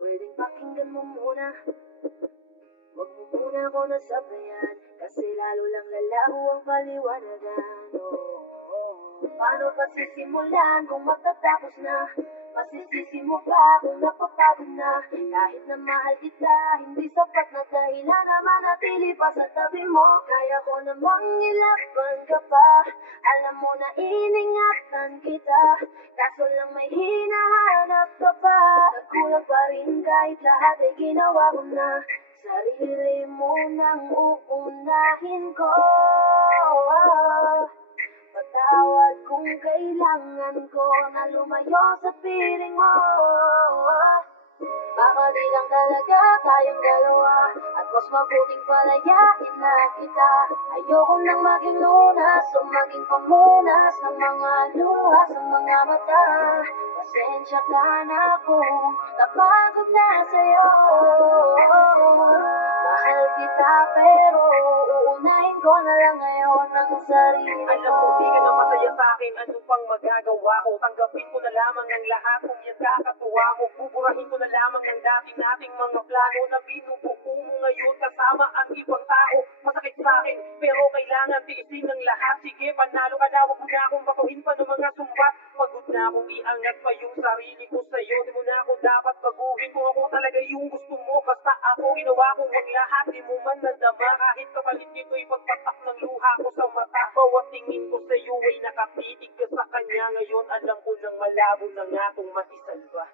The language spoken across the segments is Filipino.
Pwedeng pakinggan mo muna. Huwag mo muna ako nasabayan, kasi lalo lang lalaho ang paliwanagan. Paano pa sisimulan kung matatapos na? Masisisi mo ba kung napapagod na? Kahit na mahal kita, hindi sapat na dahilan na manatili pa sa tabi mo. Kaya ko namang ilaban ka pa, alam mo na iningatan kita, kaso lang may hinahanap ka pa. Nagkulang pa rin kahit lahat ay ginawa ko na. Sarili mo nang uunahin ko. Patawad kung kailangan ko na lumayo sa piling mo. Baka di lang talaga tayong dalawa, at mas mabuting palayain na kita. Ayoko nang maging lunas o maging pamunas ng mga luha sa mga mata. Pasensya ka na kung napagod na sa'yo. Mahal kita pero uunahin ko na lang ngayon ang sarili ko. Alam mo di ka na masaya sa'kin, ano pang magagawa ko? Tanggapin ko na lamang ang lahat kung yan kakatuwa mo. Buburahin ko na lamang ang dating nating mga plano na binubuo mo ngayon kasama ang ibang tao. Masakit sa'kin pero kailangan tiisin ng lahat. Sige, panalo ka na, wag mo na akong batuhin pa ng mga sumbat. Pagod na akong iangat pa yung sarili ko sa'yo. Di mo na ako dapat baguhin kung ako talaga yung gusto mo. Basta ako ginawa ko ang lahat, di mo man nadama. Kahit kapalit nito'y pagpatak ng luha ko sa mata. Bawat tingin ko sa'yo ay nakatitig ka sa kanya. Ngayon alam ko nang malabo na nga kung maisalba.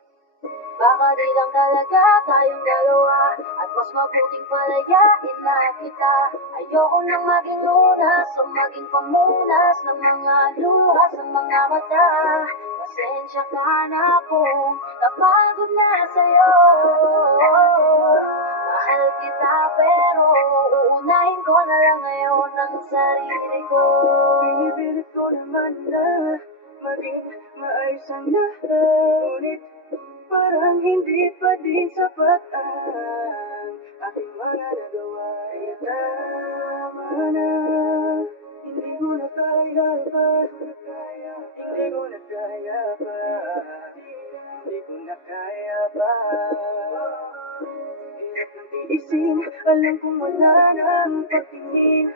Baka di lang talaga tayong dalawa, at mas mabuting palayain na kita. Ayoko nang maging lunas o maging pamunas ng mga luha sa mga mata. Pasensya ka na kung napagod na sa'yo. Mahal kita pero uunahin ko na lang ngayon ang sarili ko. Pinipilit ko naman na maging maayos ang lahat, ngunit parang hindi pa din sapat ang aking mga nagawa. Kaya tama na, hindi ko na kaya pa, hindi ko na kaya pa, hindi ko na kaya pa. Hirap ng tiisin, alam kong wala nang pagtingin,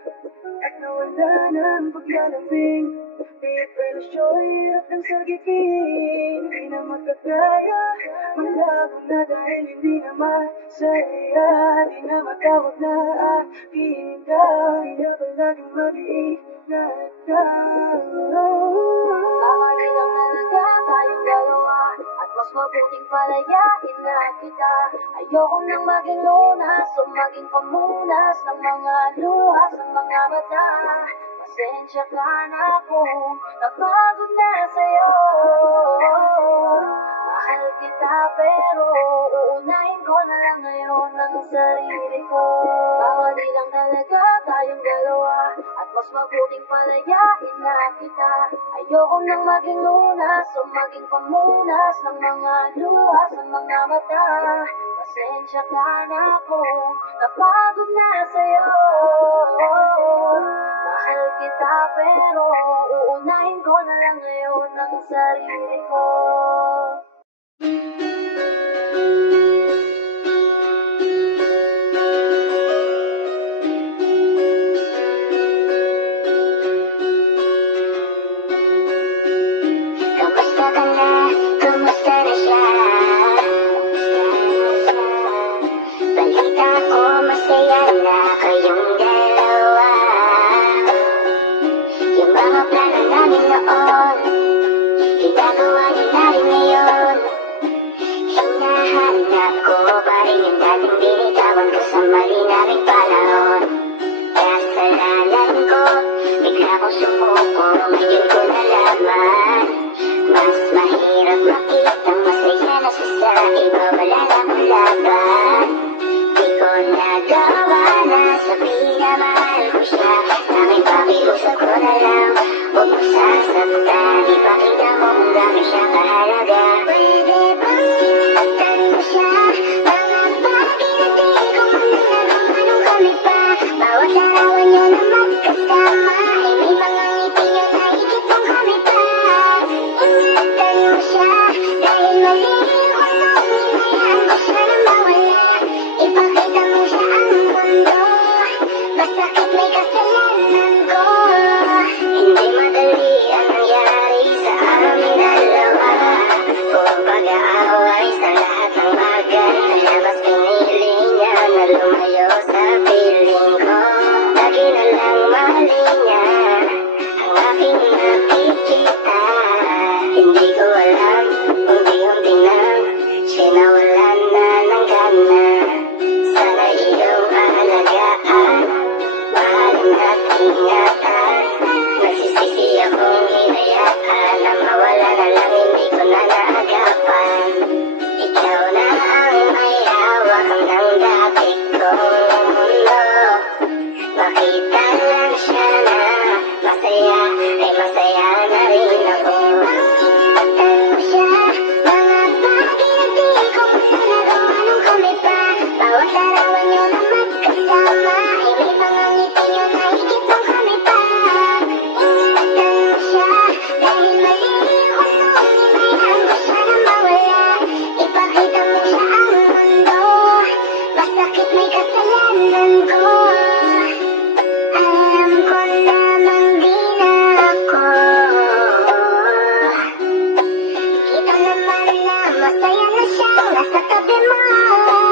at nawala nang paglalambing. Kahit relasyo'y hirap ng sagitin, hindi na magkagaya. Malabo na dahil hindi na masaya, di na matawag na akin ka. Kaya palaging mag-iingat ka. Baka di lang talaga tayong dalawa, at mas mabuting palayain na kita. Ayoko nang maging lunas o maging pamunas ng mga luha sa mga mata. Pasensya ka na kung napagod na sa'yo. Mahal kita pero uunahin ko na lang ngayon ang sarili ko. Baka di lang talaga tayong dalawa, at mas mabuting palayain na kita. Ayoko nang maging lunas o maging pamunas ng mga luha sa mga mata. Pasensya ka na kung napagod na sa'yo. Mahal kita pero uunahin ko na lang ngayon ang sarili ko. Kamusta ka na? Kamusta na siya? Balita ko masaya na kayong dalawa. Yung mga plano namin noon, ginagawa niyo na rin ngayon. Hinahanap ko pa rin yung dating binitawan ko sa mali naming panahon. Kasalanan ko, bigla kong sumuko, ngayon ko nalaman. Mas mahirap makitang masaya na siya sa iba, wala na akong laban. Di ko nagawa na sabihin na mahal ko siya. Tanging pakiusap ko na lang, huwag mo sasaktan. Ipakita mo kung gano'n siya kahalaga. Pwede bang sinaktan mo siya? Mga bagay na di ko man alam anong kami pa. Bawat larawan niyo na magkasama ay may mga ngiti at nahigit mong kami pa. Masaya na siyang nasa tabi mo.